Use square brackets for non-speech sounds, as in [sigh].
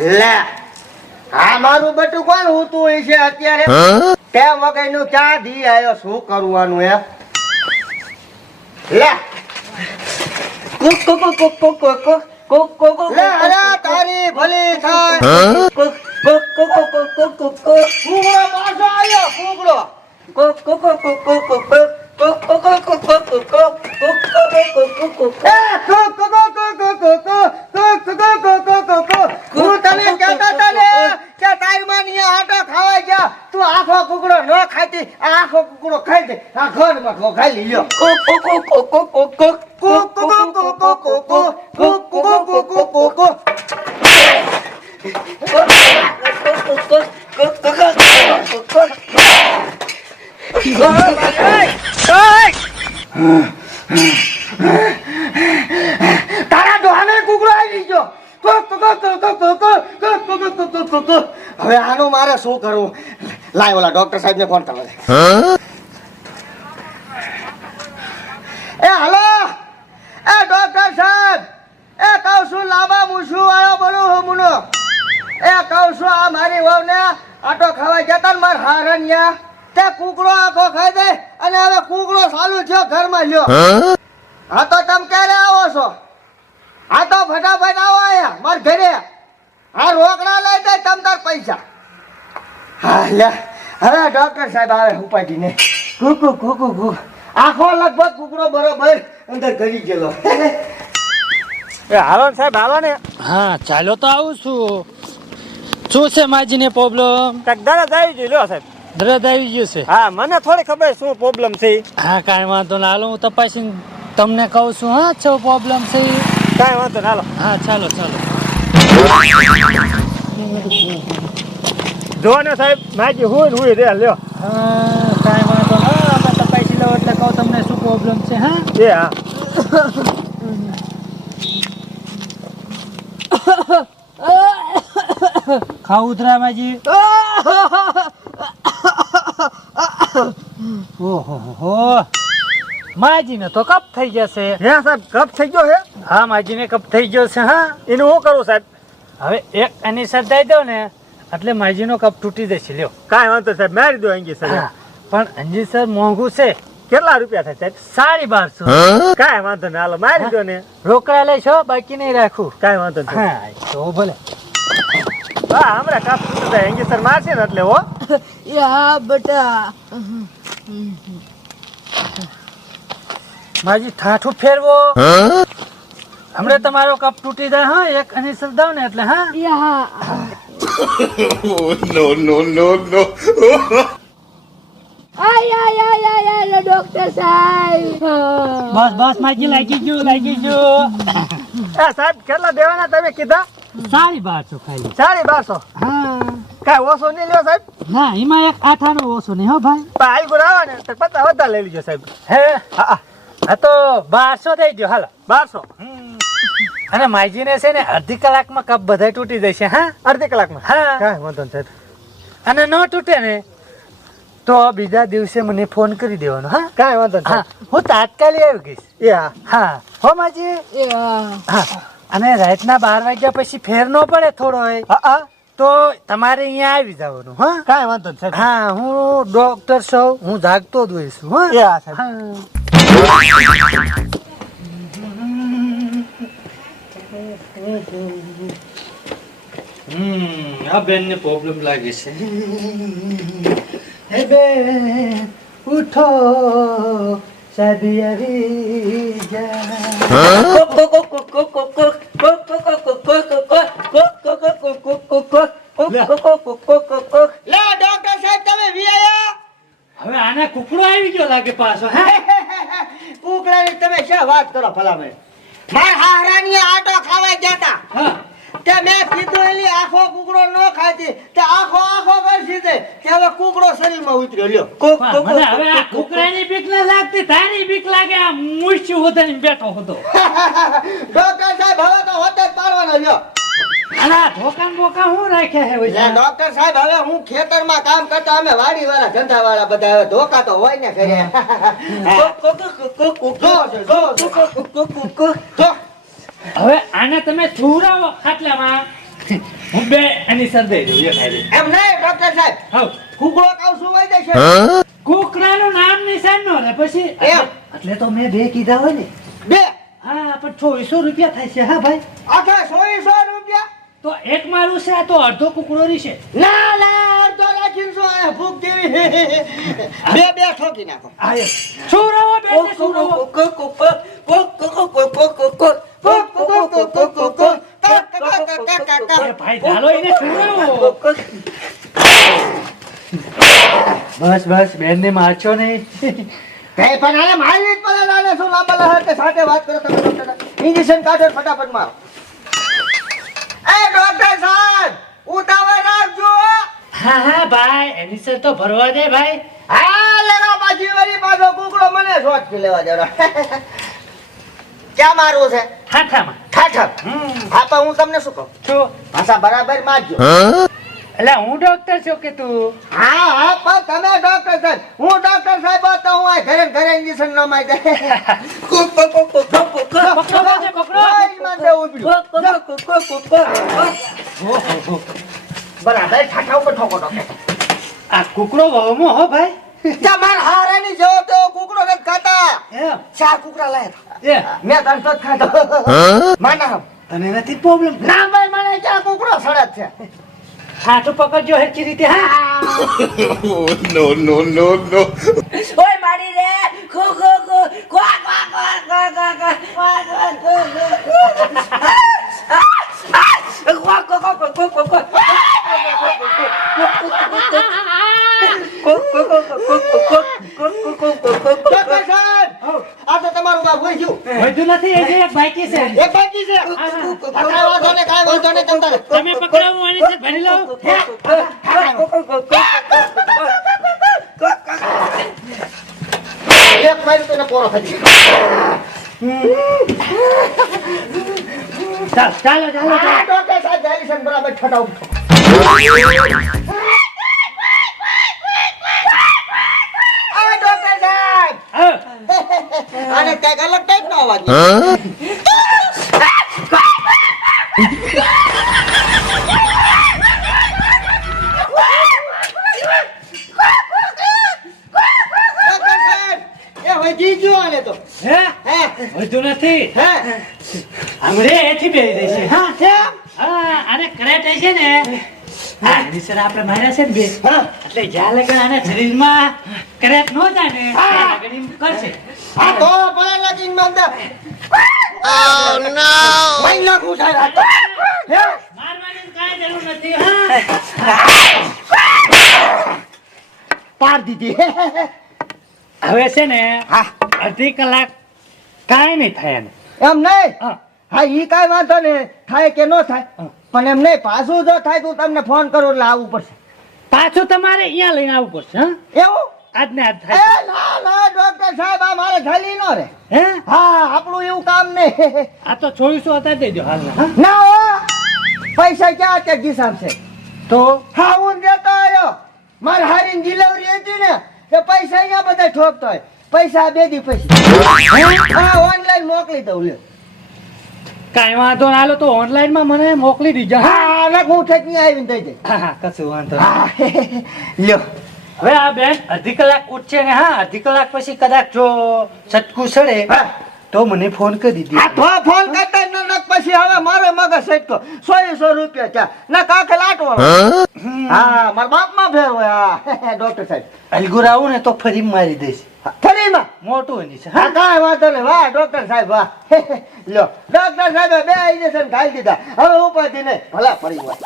લે આ મારું બટું કોણ હોતું હોય છે અત્યારે તે વગરનું ચા દી આયો શું કરવાનું હે લે કુક કુક કુક કુક કુક કુક કુક લે અરે તારી ભલી થાય કુક કુક કુક કુક કુક કુક કુક કુક કુકડો પાછો આયો કુકડો કુક કુક કુક કુક કુક કુક કુક કુક કુક કુક કુક કુક કુક કુક કુક એ કુક કુક કુક કુક કુક કુક કુક ને આટો ખાવા ગયા તું આખો કુકડો ન ખાતી આખો કુકડો ખાઈ દે આ ઘરમાં ઠો ખાઈ લીયો તારા ડોહાને કુકડો આવી ગયો હવે આનું મારે શું કરવું? લાય ઓલા ડોક્ટર સાહેબને ફોન કરવા દે. એ હલો! એ ડોક્ટર સાહેબ! એ કહું છું લાંબા મૂછું વાળો બોલું હું મુનો. એ કહું છું આ મારી વહુને આટો ખાવા જતા ને મારા હારણ્યા. તે કુકડો આખો ખાઈ દે અને હવે કુકડો ચાલુ થયો ઘરમાં લ્યો. હા તો લે હવે ડોક્ટર સાહેબ આવે ઉપાડીને. કુકુ કુકુ કુ આખો લગભગ કુકડો બરોબર અંદર ગળી ગયેલો. એ હાલો ને સાહેબ હાલો ને. હા ચાલો તો આવું છું. શું છે માજીને પ્રોબ્લેમ કાંઈક દરદ આવી ગયું લ્યો સાહેબ. દર્દ આવી ગયું છે? હા મને થોડી ખબર શું પ્રોબ્લેમ છે. હા કાંઈ વાંધો ના હાલો હું તપાસીને તમને કહું છું હા છો પ્રોબ્લેમ છે કાંઈ વાંધો ના હાલો. હા ચાલો ચાલો. જો ને સાહેબ માજી હું હું રે લ્યો. હા કાંઈ વાંધો હા આપણે તપાસી લો એટલે કહું તમને શું પ્રોબ્લેમ છે હા? એ હા. ખાવ ઉતરા માજી. ઓહો હો માજીને તો કપ થઈ જશે. હે સાહેબ કપ થઈ ગયો હે? હા માજીને કપ થઈ ગયો છે હા. એનું શું કરું સાહેબ? હવે એક એની સદાઈ દો ને. એટલે માજીનો કપ તૂટી જશે લ્યો. કાંઈ વાંધો સાહેબ મારી દો અંગી સાહેબ. પણ અંજી સર મોંઘું છે. કેટલા રૂપિયા થાય સાહેબ? સાડી બારસો. કાંઈ વાંધો નહીં હાલો મારી દો ને. રોકડા લેશો બાકી નહીં રાખું? કાંઈ વાંધો નહીં. હા તો ભલે. હા હમણાં કાપ તૂટી જાય. અંગી સર મારશે ને એટલે હો. [laughs] યા બટા. માજી ઠાઠું ફેરવો. હમણાં તમારો કપ તૂટી જાય હા એક અને સર દઉં ને એટલે હા? યા આય આય આય આય આય ડોક્ટર સાહેબ બસ બસ માજી લાગી ગયું લાગી ગયું. એ સાહેબ કેટલા દેવાના તમે કીધા? સાડી બારસો ખાલી. સાડી બારસો હા. કાંઈ ઓછો નહીં લ્યો સાહેબ? ના એમાં એક આઠાનો ઓછો નહીં હો ભાઈ. ભાઈ આવે ને તો પતા વધારે લઈ લીજો સાહેબ. હે? હા હા. તો બારસો દઈ દો હાલો. બારસો. અને માજીને છે ને અડધી કલાકમાં કપ બધા તૂટી જશે હા? અડધી કલાકમાં? હા. કાંઈ વાંધો નહીં સાહેબ. અને ન તૂટે ને તો બીજા દિવસે મને ફોન કરી દેવાનો હા? કાંઈ વાંધો નહીં હા હું તાત્કાલિક આવી ગઈશ. એ હા. હા. હો માજી એ હા. અને રાતના બાર વાગ્યા પછી ફેર ન પડે થોડો હોય હા તો તમારે અહીંયા આવી જવાનું હા? કાંઈ વાંધો નહીં સાહેબ. હા હું ડોક્ટર છું હું જાગતો જ હોઈશ હા? એ હા હા. સાહેબ હમ આ બેન ને પ્રોબ્લેમ લાગે છે. હે બેન ઉઠો શાદી આવી જા. સાહેબ તમે વિયા હવે આને કુકડો આવી ગયો લાગે પાછો હે? [laughs] કુકડાની તમે શા વાત કરો ભલામણ? માર હારાની આટો ખાવા જતા હા. તે મેં કીધું એલી આખો કુકડો ન ખાતી તે આખો આખો કરશી તે કે હવે કુકડો શરીરમાં ઉતર્યો. લ્યો. મને હવે આ કુકડાની બીક ન લાગતી તારી બીક લાગે આ મૂછ્યું હોતે બેઠો હતો. [laughs] ડોક્ટર સાહેબ હવે તો આ ધોકાન બોકા હું રાખ્યા હે લે, ડોક્ટર સાહેબ હવે હું ખેતરમાં કામ કરતા અમે વાડી વાળા ધંધા વાળા બધા હવે ધોકા તો હોય ને ઘરે. [laughs] જો, જો, જો. જો. હવે આને તમે છુરાવો ખાટલામાં. હું બે એની હારે. એમ નહીં ડોક્ટર સાહેબ. હાવ. કુકડો કાવ શું હોય જશે કૂકરાનું નામ નિશાન નો રે પછી. એમ. એટલે તો મેં બે કીધા હોય ને. બે? હા પણ ચોવીસો રૂપિયા થાય છે હા ભાઈ. આખા તો એક મારું છે આ તો અડધો કુકડો છે ના ના અડધો રાખીને શું આ ભૂખ જેવી બે બે ઠોકી નાખો આ એક. શું રવો બેન ને શું રવો? એ ભાઈ ચાલો એને શું બસ બસ બેન ને મારશો નહીં કઈ પણ આને મારી જ પડે શું લાંબા લહાર કે સાથે વાત કરો તમે ઇન્જેક્શન કાઢો ફટાફટ મારો સાહેબ ઉતાવળ રાખજો હા. હા ભાઈ એની સર તો ભરવા દે ભાઈ. હા લેવા પાછી વળી પાછો કુકડો મને શોટ પી લેવા જરા ક્યાં મારવું છે? ઠાઠામાં. ઠાઠા હા તો હું તમને શું કહું? છું ભાષા બરાબર મારજો. એટલે હું ડોક્ટર છું કે તું? હા હા પણ તમે ડોક્ટર સાહેબ હું ડોક્ટર સાહેબ હોત તો હું આ ઘરે ઘરે ઇન્જેક્શન ન મારી દે પકડો બેન, પકડો. ઓય, માં દે ઉભર્યું. બરાબર ઠાઠા ઉપર ઠોકો ડોક્ટર આ કુકડો વહમો હો ભાઈ. તમાર હારાની જેવો તો કુકડો નથી ખાતા. ચાર કુકડા લાયા એ? મેં તરત જ ખાધો. માના તને નથી પ્રોબ્લેમ ના ભાઈ મને ક્યાં કુકડો સડક છે? હાથું પકડજો હેરખી રીતે હા. ઓય મારી રે. ખો ખો ખો ક્વા ક્વા ક્વા ક્વા ક્વા ક્વા ડોક્ટર સાહેબ આ તો તમારું બાપ હોય ગયું વધુ નથી એ જે એક બાકી છે એક બાકી છે આ વાંધો નહીં કાંઈ વાંધો નહીં તમ તમે પકડાવું આની છે ભરી લો એક મારી તો પોરો થઈ ચાલ ચાલો ચાલો આ ડોક્ટર સાહેબ ડાયલિશન બરાબર ઠટાવ આ ડોક્ટર સાહેબ હા. આને કંઈક અલગ અવાજ નથી હમણે એથી બેરી દેશે હા કેમ હા આને કરેટ છે ને આપણે માર્યા છે ને બે એટલે જ્યાં લગન આને શરીરમાં કરેટ નો ને એમ કરશે. આ તો ભલે લાગીને માંદા Oh no! મહિના ઘૂસાય રાખો. હે? મારવાની કાઈ જરૂર નથી હા. પાર દીધી હવે છે ને હા. અડધી કલાક કાંઈ નહીં થાય ને એમ નહીં? હા. હા ઈ કાંઈ વાંધો નહીં. થાય કે નો થાય. હા. પણ એમ નહીં પાછું જો થાય તો તમને ફોન કરો એટલે આવવું પડશે. પાછું તમારે અહીંયા લઈને આવવું પડશે હા. એવું? આજ ને આજ એ થાય ના ના ડોક્ટર સાહેબ આ મારે ખાલી નો રે. હે? હા આપણું એવું કામ નહીં આ તો ચોવીસો હતા દેજો હાલ હા? ના હો. પૈસા ક્યાં છે ગીસામ છે? તો? હા હું દેતો આવ્યો મારે હારીની ડિલિવરી હતી ને એ પૈસા અહીંયા બધા ઠોકતો હોય. પૈસા બે દી પછી. હા? ઓનલાઈન મોકલી દઉં લ્યો. કાંઈ વાંધો ના હાલો તો ઓનલાઈનમાં મને મોકલી દીજો. હા હા ઠેકની આવીને દઈ દે હા હા કશું વાંધો લ્યો. હવે આ બેન અડધી કલાક ઉઠશે ને હા અડધી કલાક પછી કદાચ જો છટકું સડે તો મને ફોન કરી દીધી. આ તો ફોન કરતા ન ન પછી હવે મારો મગજ સટકો સો સો રૂપિયા ચા ના કાકે લાટો હા? મારા બાપમાં ફેર હોય. આ ડોક્ટર સાહેબ. અલગુર આવું ને તો ફરી મારી દઈશ. ફરીમાં? મોટું એની છે હા કાય કાંઈ વાંધો નહીં. વાહ ડોક્ટર સાહેબ વાહ. લ્યો ડોક્ટર સાહેબ બે ઇન્જેક્શન ખાઈ દીધા. હવે ઉપાધિ નહીં. ભલા ફરી હોય.